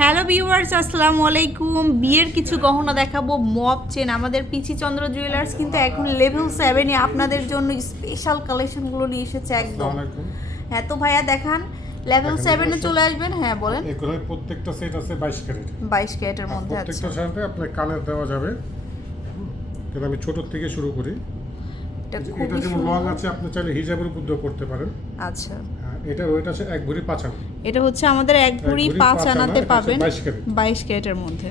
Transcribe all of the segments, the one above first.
Hello viewers আসসালামু আলাইকুম। বিয়ের কিছু গহনা দেখাবো মপ চেন। আমাদের পিচি চন্দ্র জুয়েলার্স কিন্তু এখন লেভেল সেভেনে আপনাদের জন্য স্পেশাল কালেকশনগুলো নিয়ে এসেছে একদম। হ্যাঁ তো ভাইয়া দেখান। লেভেল সেভেনে চলে আসবেন? হ্যাঁ বলেন। প্রত্যেকটা সেট আছে বাইশ ক্যারেট। বাইশ ক্যারেটের মধ্যে আছে প্রত্যেকটা সাথে আপনার কানের দেওয়া যাবে। কিন্তু আমি ছোট থেকে শুরু করি। এটা এটা যেমন লং আছে আপনি চাইলে হিজাবের উপর করতে পারেন। আচ্ছা। এটা আছে এক ভরি পাঁচ আনা। এটা হচ্ছে আমাদের এক ভরি পাঁচ আনাতে পাবেন 22 বাইশ ক্যারেটের মধ্যে।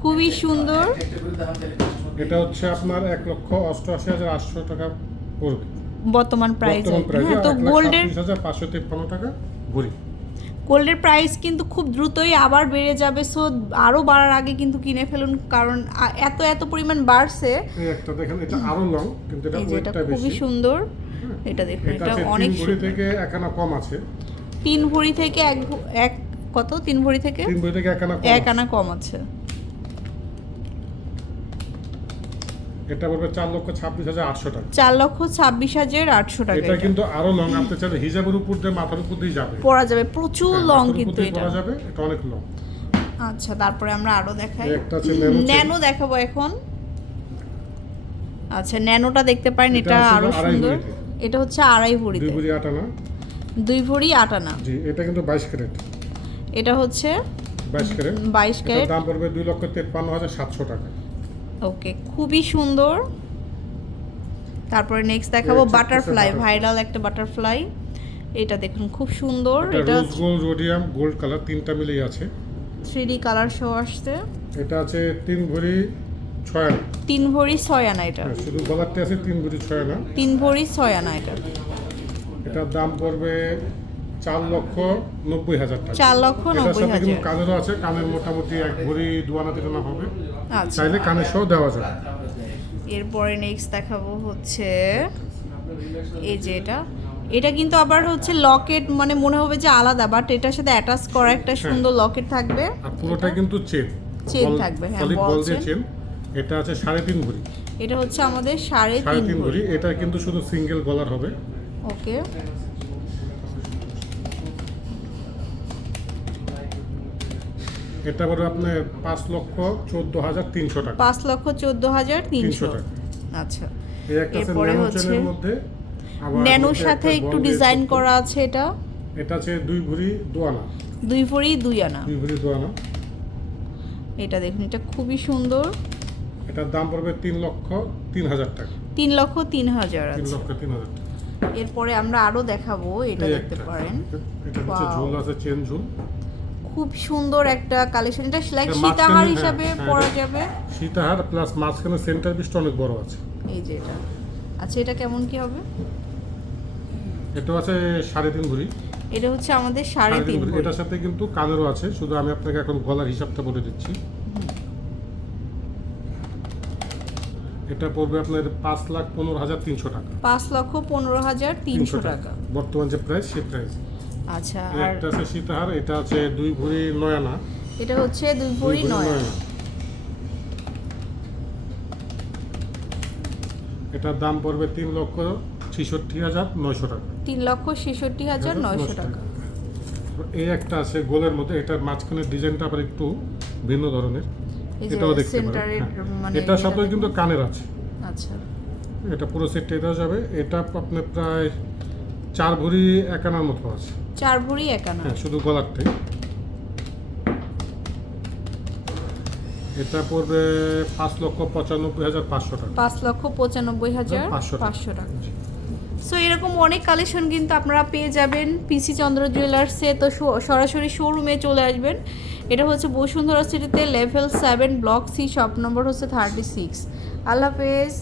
খুবই সুন্দর। এটা হচ্ছে আপনার এক লক্ষ অষ্টআশি হাজার আটশো টাকা পড়বে। বর্তমান প্রাইস বর্তমান প্রাইস হ্যাঁ তো গোল্ডের হাজার পাঁচশো তিপ্পান্ন টাকা ভরি। গোল্ডের প্রাইস কিন্তু খুব দ্রুতই আবার বেড়ে যাবে সো আরও বাড়ার আগে কিন্তু কিনে ফেলুন কারণ এত এত পরিমাণ বাড়ছে। একটা দেখেন এটা আরও লং কিন্তু এটা খুবই সুন্দর। এটা দেখুন এটা অনেক ভরি থেকে একখানা কম আছে। তিন ভরি থেকে এক এক কত? তিন ভরি থেকে তিন ভরি থেকে এক আনা কম আছে। আনা কম আছে এটা পড়বে চার লক্ষ ছাব্বিশ হাজার আটশো টাকা। চার লক্ষ ছাব্বিশ হাজার আটশো টাকা এটা। কিন্তু আরও লং আপনি চাইলে হিজাবের উপর দিয়ে মাথার উপর দিয়ে যাবে। পরা যাবে প্রচুর হ্যাঁ, লং কিন্তু এটা। পরা যাবে এটা অনেক লং আচ্ছা তারপরে আমরা আরও দেখাই। একটা আছে ন্যানো দেখাবো এখন। আচ্ছা ন্যানোটা দেখতে পারেন এটা আরও সুন্দর। এটা হচ্ছে আড়াই দুই ভরি আট আনা। দুই ভরি আট আনা। জি এটা কিন্তু বাইশ ক্যারেট। এটা হচ্ছে বাইশ ক্যারেট। বাইশ এটার ক্যারেট। দাম পড়বে দুই লক্ষ তেপ্পান্ন হাজার সাতশো টাকা। ওকে খুবই সুন্দর। তারপরে নেক্সট দেখাবো বাটারফ্লাই ভাইরাল একটা বাটারফ্লাই এটা দেখুন খুব সুন্দর। এটা rose gold rhodium gold colour তিনটা মিলেই আছে। থ্রি কালার শো আসছে। এটা আছে তিন ভরি ছয় আনা। তিন ভরি ছয় আনা এটা। হ্যাঁ, শুধু গলারটি আছে তিন ভরি ছয় আনা। তিন ভরি ছয় আনা এটা। এটার দাম পড়বে চার লক্ষ নব্বই হাজার টাকা। চার লক্ষ নব্বই হাজার। কানেরও আছে কানের মোটামুটি এক ভরি দুয়ানা তিরানা হবে। আচ্ছা। চাইলে কানের সহ দেওয়া যাবে। এরপরে নেক্সট দেখাবো হচ্ছে এই যে এটা। এটা কিন্তু আবার হচ্ছে লকেট মানে মনে হবে যে আলাদা বাট এটার সাথে অ্যাটাচ করা একটা সুন্দর লকেট থাকবে। আর পুরোটা কিন্তু চেন চেন থাকবে, হ্যাঁ, বল চেন। এটা আছে সাড়ে তিন ভরি। এটা হচ্ছে আমাদের সাড়ে তিন ভরি। এটা কিন্তু শুধু সিঙ্গেল গলার হবে। ওকে এটা পড়বে আপনার পাঁচ লক্ষ চোদ্দ হাজার তিনশো টাকা। পাঁচ লক্ষ চোদ্দ হাজার তিনশো। টাকা। আচ্ছা। এই একটা আছে এরপরে হচ্ছে ন্যানোর সাথে একটু ডিজাইন করা আছে এটা। এটা আছে দুই ভরি দোয়ানা দুই ভরি দুই আনা। দুই ভরি দোয়ানা এটা দেখুন এটা খুবই সুন্দর। এটার দাম পড়বে তিন লক্ষ তিন হাজার টাকা। তিন লক্ষ তিন হাজার তিন লক্ষ তিন হাজার টাকা। এরপরে আমরা আরও দেখাবো এটা দেখতে পারেন। এটা হচ্ছে ঝুল আছে চেন ঝুল। খুব সুন্দর একটা কালেকশন এটা লাইক সীতাহার হিসাবে হ্যাঁ, হ্যাঁ, পরা যাবে। সীতাহার প্লাস মাঝখানে সেন্টার পিসটা অনেক বড় আছে। এই যে এটা। আচ্ছা এটা কেমন কি হবে? এটা আছে সাড়ে তিন ভরি। এটা হচ্ছে আমাদের সাড়ে তিন ভরি। এটার সাথে কিন্তু কানেরও আছে শুধু আমি আপনাকে এখন গলার হিসাবটা বলে দিচ্ছি। এটা পড়বে আপনার পাঁচ লাখ পনেরো হাজার তিনশো টাকা। পাঁচ লক্ষ পনেরো হাজার তিনশো টাকা। বর্তমান যে প্রাইস সেই প্রাইস আচ্ছা আর একটা আছে সীতাহার এটা আছে দুই ভরি নয় আনা এটা হচ্ছে দুই ভরি ভরি নয় নয় আনা এটার দাম পড়বে তিন লক্ষ ছেষট্টি হাজার নয়শো টাকা। তিন লক্ষ ছেষট্টি হাজার নয়শো টাকা। এই একটা আছে গোলের মধ্যে এটার মাঝখানের ডিজাইনটা আবার একটু ভিন্ন ধরনের। এটাও দেখতে পারেন। সেন্টারের হ্যাঁ। মানে এটার সাথে কিন্তু কানের আছে। আচ্ছা। এটা পুরো সেটটা এটাও যাবে। এটা আপনার প্রায় চার ভরি এক আনার মতো আছে। চার ভরি একানা হ্যাঁ শুধু গলারটাই এটা পড়বে পাঁচ লক্ষ পঁচানব্বই হাজার পাঁচশো টাকা। পাঁচ লক্ষ পঁচানব্বই হাজার পাঁচশো টাকা। সো এরকম অনেক কালেকশন কিন্তু আপনারা পেয়ে যাবেন পিসি চন্দ্র জুয়েলার্সে তো সরাসরি শোরুমে চলে আসবেন। এটা হচ্ছে বসুন্ধরা সিটিতে level seven block C shop number হচ্ছে থার্টি সিক্স আল্লাহ হাফেজ।